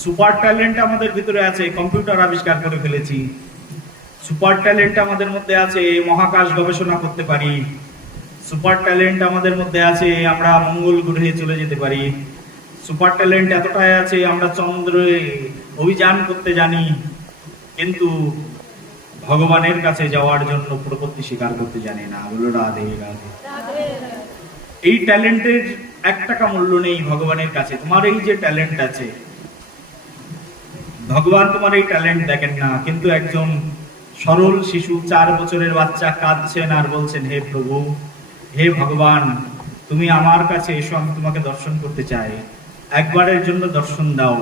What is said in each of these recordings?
Super talent আমাদের ভিতরে আছে, কম্পিউটার আবিষ্কার করে ফেলেছি। সুপার ট্যালেন্ট আমাদের মধ্যে আছে, মহাকাশ গবেষণা করতে পারি। সুপার ট্যালেন্ট আমাদের মধ্যে আছে, আমরা মঙ্গল গ্রহে চলে যেতে পারি। সুপার ট্যালেন্ট এতটাই আছে, আমরা চন্দ্রে অভিযান করতে জানি, কিন্তু ভগবানের কাছে যাওয়ার জন্য প্রপত্তি স্বীকার করতে জানি না। বলো রাধে রাধে। এই ট্যালেন্টের 1 টাকা মূল্য নেই ভগবানের কাছে। তোমার এই যে ট্যালেন্ট আছে, ভগবান তোমার এই ট্যালেন্ট দেখেন না, কিন্তু একজন সরল শিশু 4 বছরের বাচ্চা কাঁদছেন আর বলছেন, হে প্রভু, হে ভগবান, তুমি আমার কাছে এসো, আমি তোমাকে দর্শন করতে চাই, একবারের জন্য দর্শন দাও।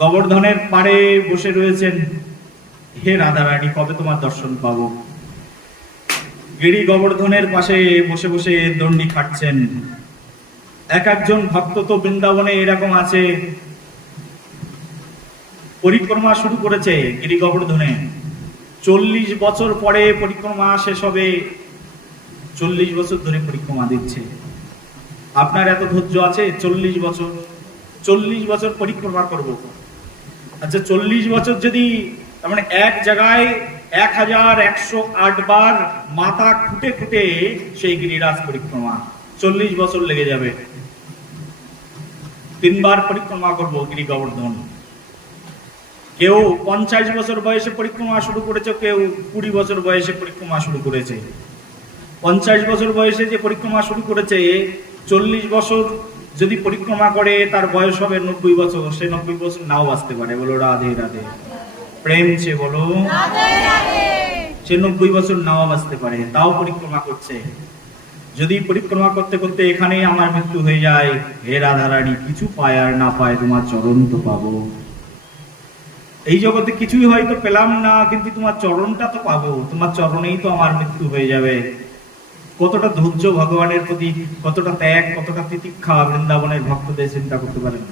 গোবর্ধনের পাড়ে বসে রয়েছেন, হে রাধারানী, কবে তোমার দর্শন পাবো? গিরি গোবর্ধনের পাশে বসে বসে দণ্ডি খাটছেন। একজন ভক্ত তো বৃন্দাবনে এরকম আছে, পরিক্রমা শুরু করেছে গিরি গোবর্ধনে, 40 বছর পরে পরিক্রমা শেষ হবে, 40 বছর ধরে পরিক্রমা দিচ্ছে। আপনার এত ধৈর্য আছে? 40 বছর পরিক্রমা করব। আচ্ছা, 40 বছর যদি, তার মানে এক জায়গায় 1108 বার মাথা খুঁটে খুঁটে সেই গিরিরাজ পরিক্রমা, 40 বছর লেগে যাবে। 3 বার পরিক্রমা করব গিরি গোবর্ধন। কেউ 50 বছর বয়সে পরিক্রমা শুরু করেছে, কেউ 20 বছর বয়সে পরিক্রমা শুরু করেছে। 50 বছর বয়সে যে পরিক্রমা শুরু করেছে, 40 বছর যদি পরিক্রমা করে, তার বয়স হবে 90 বছর। সে 90 বছর নাও বাঁচতে পারে। বলো রাধে রাধে। প্রেম সে বলো সে 90 বছর নাও বাঁচতে পারে, তাও পরিক্রমা করছে। যদি পরিক্রমা করতে করতে এখানেই আমার মৃত্যু হয়ে যায়, হে রাধারানী, কিছু পায় আর না পায়, তোমার চরণ তো পাবো। এই জগতে কিছুই হয়তো পেলাম না, কিন্তু তোমার চরণটা তো পাবো, তোমার চরণেই তো আমার মৃত্যু হয়ে যাবে। কতটা ধৈর্য ভগবানের প্রতি, কতটা ত্যাগ, কতটা তিতিক্ষা বৃন্দাবনের ভক্তদের চিন্তা করতে পারেন।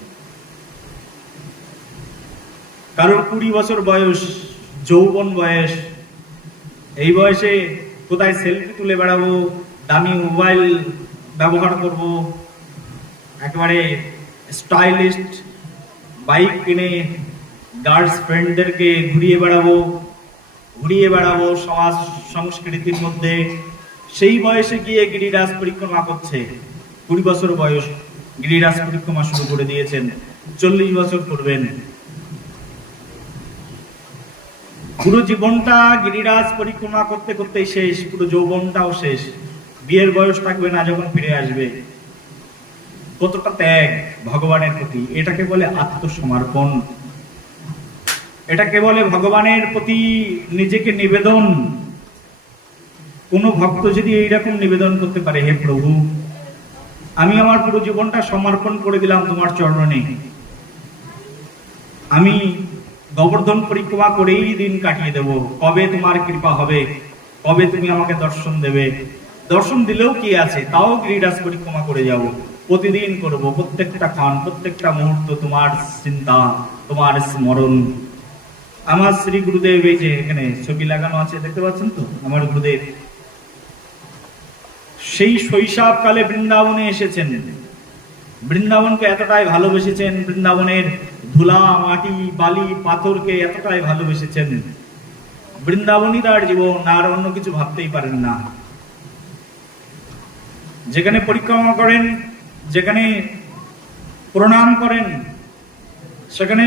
কারোর 20 বছর বয়স, যৌবন বয়স, এই বয়সে কোথায় সেলফি তুলে বেড়াবো, দামি মোবাইল ব্যবহার করব, একেবারে স্টাইলিস্ট বাইক কিনে গার্লস ফ্রেন্ডদেরকে ঘুরিয়ে বেড়াবো সমাজ সংস্কৃতির মধ্যে। সেই বয়সে গিয়ে গিরিরাজ পরিক্রমা করছে। 20 বছর বয়স, গিরিরাজ পরিক্রমা শুরু করে দিয়েছেন, 40 বছর করবেন। পুরো জীবনটা গিরিরাজ পরিক্রমা করতে করতে শেষ, পুরো যৌবনটাও শেষ। বিয়ের বয়স থাকবে না যখন ফিরে আসবে। কতটা ত্যাগ ভগবানের প্রতি, এটাকে বলে আত্মসমর্পণ, এটাকে বলে ভগবানের প্রতি নিজেকে নিবেদন। কোন ভক্ত যদি এইরকম নিবেদন করতে পারে, হে প্রভু, আমি আমার পুরো জীবনটা সমর্পণ করে দিলাম তোমার চরণে, আমি গোবর্ধন পরিক্রমা করেই দিন কাটিয়ে দেব, কবে তোমার কৃপা হবে, কবে তুমি আমাকে দর্শন দেবে। দর্শন দিলেও কি আছে, তাও গিরিরাজ পরিক্রমা করে যাব, প্রতিদিন করব, প্রত্যেকটা ক্ষণ, প্রত্যেকটা মুহূর্ত তোমার চিন্তা, তোমার স্মরণ। আমার শ্রী গুরুদেব, এই যে এখানে ছবি লাগানো আছে, দেখতে পাচ্ছেন তো, আমার গুরুদেব সেই শৈশবকালে বৃন্দাবনে এসেছেন, বৃন্দাবনকে এতটাই ভালোবেসেছেন, বৃন্দাবনের ধুলা, মাটি, বালি, পাথরকে এতটাই ভালোবেসেছেন। বৃন্দাবনই তার জীবন, আর অন্য কিছু ভাবতেই পারেন না। যেখানে পরিক্রমা করেন, যেখানে প্রণাম করেন, সেখানে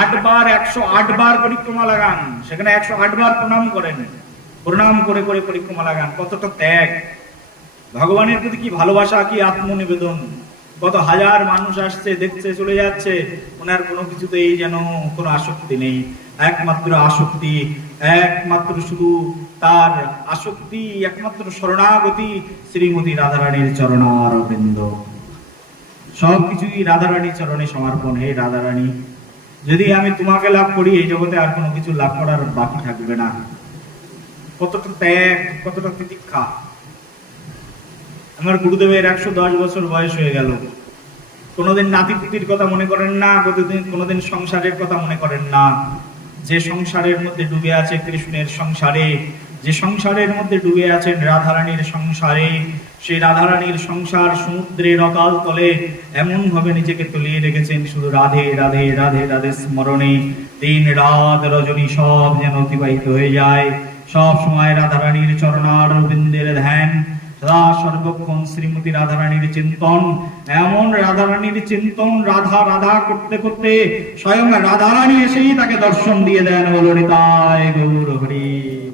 8 বার 108 বার পরিক্রমা লাগান, সেখানে 108 বার প্রণাম করেন, প্রণাম করে করে পরিক্রমা লাগান। কতটা ত্যাগ, ভগবানের প্রতি কি ভালোবাসা, কি আত্মনিবেদন। কত হাজার মানুষ আসছে, দেখছে, চলে যাচ্ছে, ওনার কোনো কিছুতেই যেন কোনো আসক্তি নেই। একমাত্র আসক্তি, একমাত্র শুধু তার আসক্তি, একমাত্র শরণাগতি শ্রীমতী রাধারানীর চরণারবিন্দ। সবকিছুই রাধারানীর চরণে সমর্পণ। হে রাধারানী, যদি আমি তোমাকে লাভ করি, এই জগতে আর কোনো কিছু লাভ করার বাকি থাকবে না। কতটা ত্যাগ, কতটা তিতিক্ষা। আমার গুরুদেবের 110 বছর বয়স হয়ে গেল, কোনোদিন নাতিপুতির কথা মনে করেন না, কোনোদিন সংসারের কথা মনে করেন না। যে সংসারের মধ্যে ডুবে আছে, কৃষ্ণের সংসারে, যে সংসারের মধ্যে ডুবে আছেন রাধারানীর সংসারে, সেই রাধারানীর সংসার সমুদ্রের অকাল তলে এমন ভাবে নিজেকে তলিয়ে রেখেছেন শুধু রাধে রাধে রাধে রাধে স্মরণে। দিন রাত রজনী সব যেন অতিবাহিত হয়ে যায়, সব সময় রাধারানীর চরণার বিন্দের ধ্যান, সদা সর্বক্ষণ শ্রীমতী রাধারানীর চিন্তন। এমন রাধারানীর চিন্তন, রাধা রাধা করতে করতে স্বয়ং রাধারানী এসেই তাকে দর্শন দিয়ে দেন। বলো নিতাই গৌর হরি।